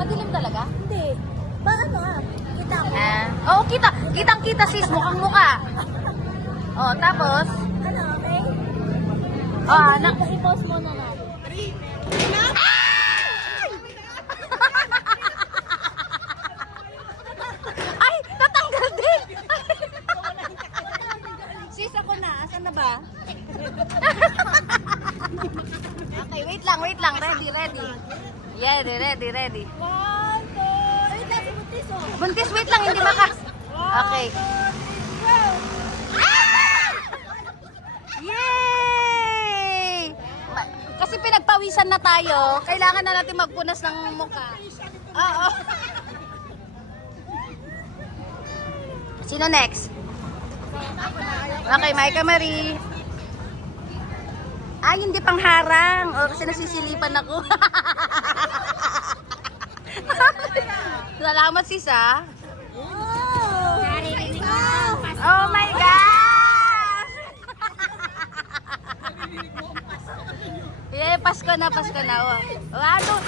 Madilim talaga? Hindi. Ba ano Kita ko. Oo, kita. Kitang-kita sis, mukhang-mukha. Oh, tapos? Ano, okay? Anak. I-post mo na natin. Ay, natanggal din. Sis, ako na. Asan na ba? Okay, wait lang. Ready. Yeah, ready. 1, 2, wait lang si Buntis oh. Buntis, wait lang. Hindi maka... Okay. Yay! Kasi pinagpawisan na tayo. Kailangan na natin magpunas ng mukha. Oo. Sino next? Okay, Maika Marie. Ay, hindi pang harang. O, kasi nasisilipan ako. Salamat, sis, ah. Oh my gosh! Yeah, Pasko na. Oh, ano?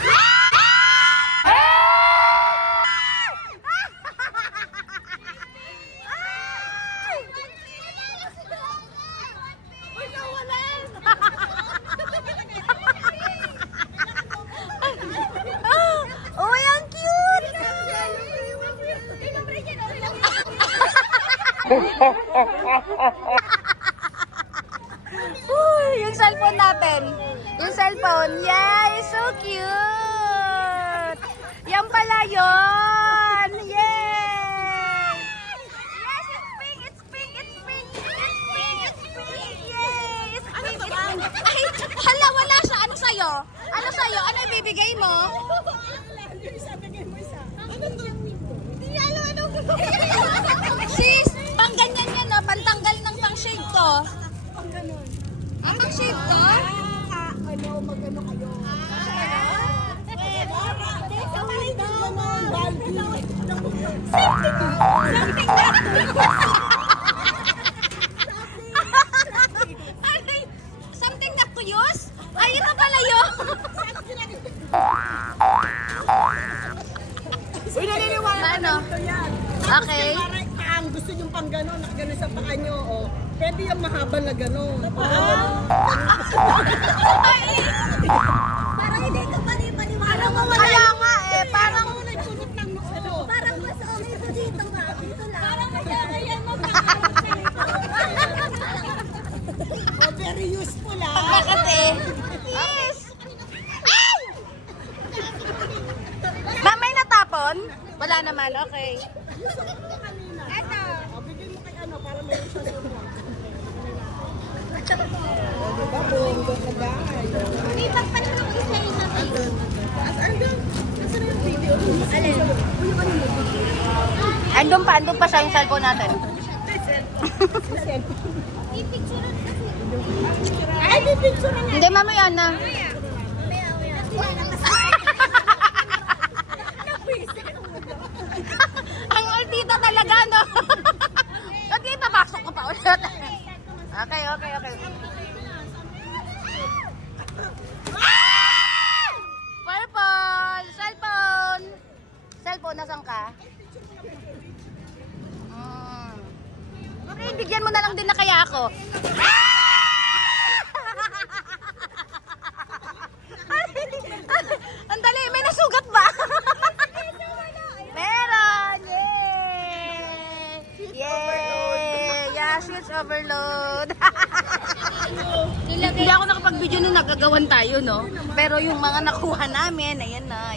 Oh, ang cute! Yung cellphone natin. Yung cellphone. Yay! So cute! Yan pala yun! Yay! Yes, it's pink! Yay! It's pink! Ay, hala, wala siya. Ano sa'yo? Ano ibibigay mo? Sis, pang ganyan yan, no? Pantanggal ng pang shade to. Ang pang shade to? Magano kayo? Something na kuyos? Ay, ito pala yun. Uy, naniniwala Ano? ito yan. Okay. Ang gusto nyo pang gano'n, nakagano sa paa nyo, oh. Pwede yung mahaba na gano'n. Parang hindi ito paniwala. Kaya nga eh, parang... Nagsunod ng noo. Parang mas okay ko dito nga. Dito lang. Parang kaya mo oh, very useful ah. Pagkakate. Yes. Ay! May natapon? Wala naman, okay. Eto. Oh, bigyan mo kay ano para may siya sa mo. Diba, bongo ka guys. May pagpalit ng isa na tayo. Nasaan na yung video? Alin? Andun pa siya yung cellphone natin. Pipicturean kasi. Ay, pipicture na. Hindi, mamaya na. Ang ultita talaga, no? Okay, papasok ko pa ulit. Okay. Purple! Cellphone, nasan ka? Okay, bigyan mo na lang din na kaya ako. Ang dali, may nasugat ba? Meron! Yay! Yeah, switch overload. Hindi ako nakapag-video nung nagagawan tayo, no? Pero yung mga nakuha namin, ayan na.